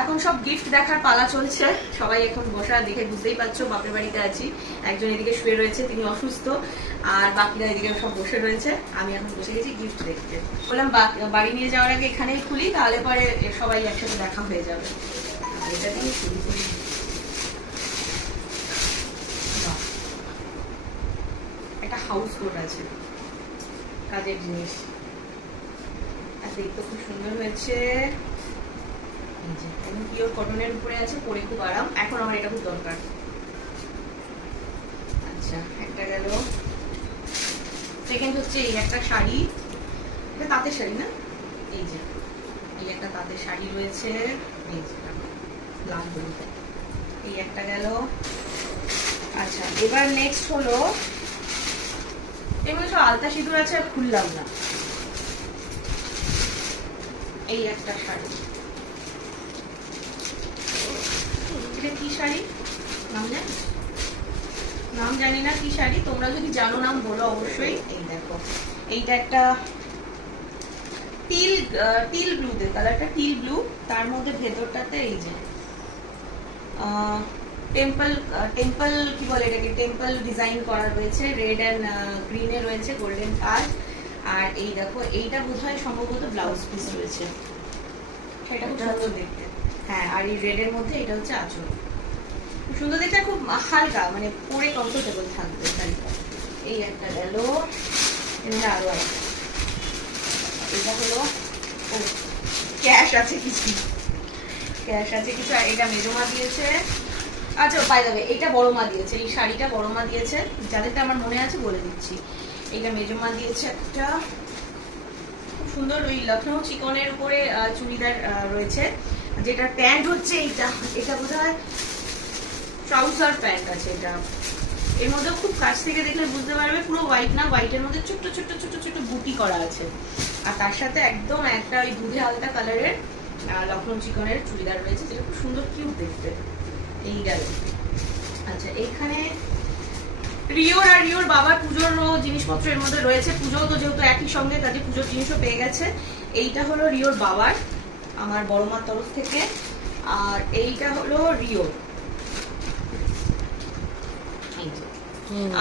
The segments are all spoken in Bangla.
এখন সব গিফট দেখার পালা চলছে। সবাই এখন বসা, দেখে বুঝতেই পারছো বাপের বাড়িতে আছি। একজন এদিকে শুয়ে রয়েছে, তিনি অসুস্থ, আর বাকিরা এদিকে সব বসে রয়েছে। আমি এখন বসে গেছি গিফট দেখতে। বললাম বাড়ি নিয়ে যাওয়ার আগে এখানেই খুলি, তাহলে পরে সবাই একসাথে দেখা হয়ে যাবে। এটা দিয়ে শুরু করি। একটা হাউস কোট আছে, কাজের জিনিস, আর দেখতে খুব সুন্দর হয়েছে। পিওর কটনের উপরে আছে, পরে খুব আরাম। এখন আমার এটা খুব দরকার। আচ্ছা, একটা গেল। সেকেন্ড হচ্ছে এই একটা শাড়ি, এটা তাঁতের শাড়ি না, এই যে এই একটা তাঁতের শাড়ি রয়েছে, এই যে লাল হলুদ, এই একটা গেল। আচ্ছা, এবার নেক্সট হলো, এর মধ্যে সব আলতা সিঁদুর আছে, আর খুললাম না। এই একটা শাড়ি, এটা কি শাড়ি নাম জানি না কি শাড়ি, তোমরা যদি জানো নাম বলো অবশ্যই। এই দেখো, এইটা একটা টিল ব্লু, কালারটা টিল ব্লু, তার মধ্যে ভেতরটাতে এই যে টেম্পল কি বলে এটাকে, টেম্পল ডিজাইন করা রয়েছে, রেড এন্ড গ্রিনে রয়েছে গোল্ডেন কাজ। আর এই দেখো, এইটা বোধহয় সম্ভবত ব্লাউজ পিস রয়েছে, সেটা খুব সুন্দর দেখতে। হ্যাঁ, আর এই রেড এর মধ্যে এটা হচ্ছে আঁচল, সুন্দর দেখতে, খুব হালকা, মানে পরে কমফোর্টেবল থাকবে শাড়িটা। এই একটা গেল, এখানে আরো একটা, এটা হলো ক্যাশ আছে কিছু, আর এটা মেজমা দিয়েছে। আচ্ছা, বাই দ্য ওয়ে, এটা বড় মা দিয়েছে, এই শাড়িটা বড় মা দিয়েছে, যাদেরটা আমার মনে আছে বলে দিচ্ছি। এটা মেজমা দিয়েছে একটা, খুব সুন্দর, ওই লখনৌ চিকনের উপরে চুড়িদার রয়েছে, যেটা প্যান্ট হচ্ছে এটা বোধহয় ট্রাউজার প্যান্ট আছে। এটা এর মধ্যে খুব কাছ থেকে দেখলে বুঝতে পারবে, পুরো হোয়াইট না, হোয়াইটের মধ্যে ছোট্ট ছোট্ট ছোট্ট ছোট্ট বুটি করা আছে, আর তার সাথে একদম একটা ওই দুধে আলতা কালারের লখনৌ চিকনের চুড়িদার রয়েছে, যেটা খুব সুন্দর কিউট দেখতে। এই গেল। আচ্ছা, এইখানে রিওর আর রিওর বাবার পুজোর জিনিসপত্র এর মধ্যে রয়েছে। পুজো তো যেহেতু একই সঙ্গে, কাজে পুজোর জিনিসও পেয়ে গেছে। এইটা হলো রিওর বাবার, আমার বড় মার তরফ থেকে, আর এইটা হলো রিওর,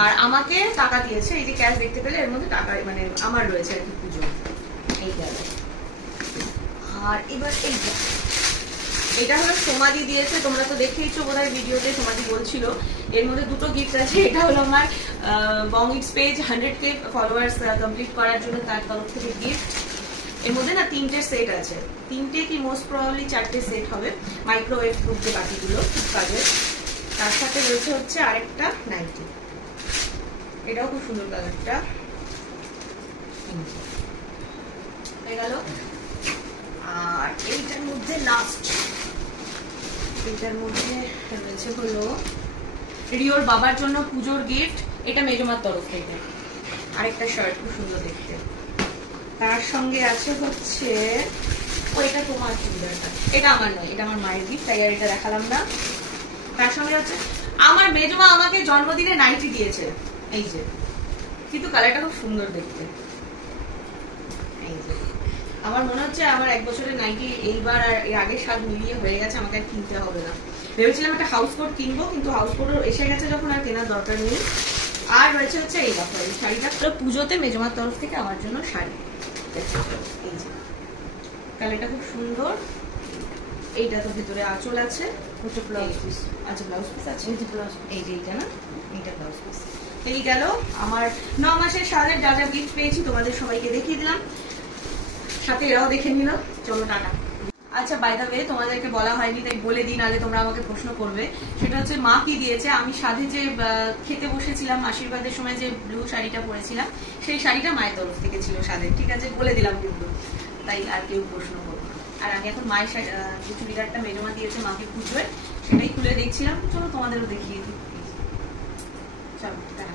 আর আমাকে টাকা দিয়েছে। এই যে ক্যাশ দেখতে পেলে, এর মধ্যে টাকা মানে আমার রয়েছে আর কি পুজো। এই গেল। আর এবার এটা হলো সমাধি দিয়েছে, তোমরা তো দেখেইছো বোধহয় ভিডিওতে, সমাধি বলছিল। এর মধ্যে দুটো গিফট আছে। এটা হলো আমার Bong Eats page 100K followers complete করার জন্য তার তরফ থেকে গিফট। এর মধ্যে না 3টে সেট আছে, 3টে কি মোস্ট প্রবাবলি 4টে সেট হবে, মাইক্রোওয়েভ প্রুফ যে বাটিগুলো, খুব কাজের। তার সাথে রয়েছে হচ্ছে আরেকটা নাইটি, এটাও খুব সুন্দর কালারটা। হয়ে গেল। আর এইটার মধ্যে লাস্ট, এইটার মধ্যে রয়েছে হলো রিওর বাবার জন্য পুজোর গিফট, এটা মেজমার তরফ থেকে, আরেকটা শার্ট, খুব সুন্দর দেখতে। তার সঙ্গে আছে হচ্ছে এটা তোমার চুড়িদারটা, এটা আমার নয়, এটা আমার মায়ের গিফট, তাই আর এটা দেখালাম না। তার সঙ্গে হচ্ছে আমার মেজমা আমাকে জন্মদিনে নাইটি দিয়েছে, এই যে, কিন্তু কালারটা খুব সুন্দর দেখতে। এই যে, আমার মনে হচ্ছে আমার 1 বছরের নাইটি এইবার আর এর আগের স্বাদ মিলিয়ে হয়ে গেছে, আমাকে আর কিনতে হবে না। ভেবেছিলাম একটা হাউস কোট কিনবো, কিন্তু হাউস কোট এসে গেছে যখন, আর কেনার দরকার নেই। আর রয়েছে হচ্ছে এই দেখো, এই শাড়িটা পুজোতে মেজমার তরফ থেকে আমার জন্য শাড়ি, এই যে কালারটা খুব সুন্দর। এইটা তো ভেতরে আঁচল আছে, ব্লাউজ পিস। আচ্ছা, ব্লাউজ পিস আছে, এই যে এইটা না, এইটা ব্লাউজ পিস। এই গেল আমার 9 মাসের সালের যা যা গিফট পেয়েছি, তোমাদের সবাইকে দেখিয়ে দিলাম, সাথে এরাও দেখে নিল। চলো টাটা। আচ্ছা, বাই দ্য ওয়ে, তোমাদেরকে বলা হয়নি তাই বলে দিই, নাহলে তোমরা আমাকে প্রশ্ন করবে। সেটা হচ্ছে মা কি দিয়েছে। আমি সাধে যে খেতে বসেছিলাম আশীর্বাদের সময় যে ব্লু শাড়িটা পরেছিলাম, সেই শাড়িটা মায়ের তরফ থেকে ছিল সাধে, ঠিক আছে, বলে দিলাম কিন্তু, তাই আর কেউ প্রশ্ন করবো না। আর আমি এখন মায়ের চুড়িদারটা মেজমা দিয়েছে মাকে পুজোয়, সেটাই খুলে দেখছিলাম। চলো তোমাদেরও দেখিয়ে দিই। চলো টাটা।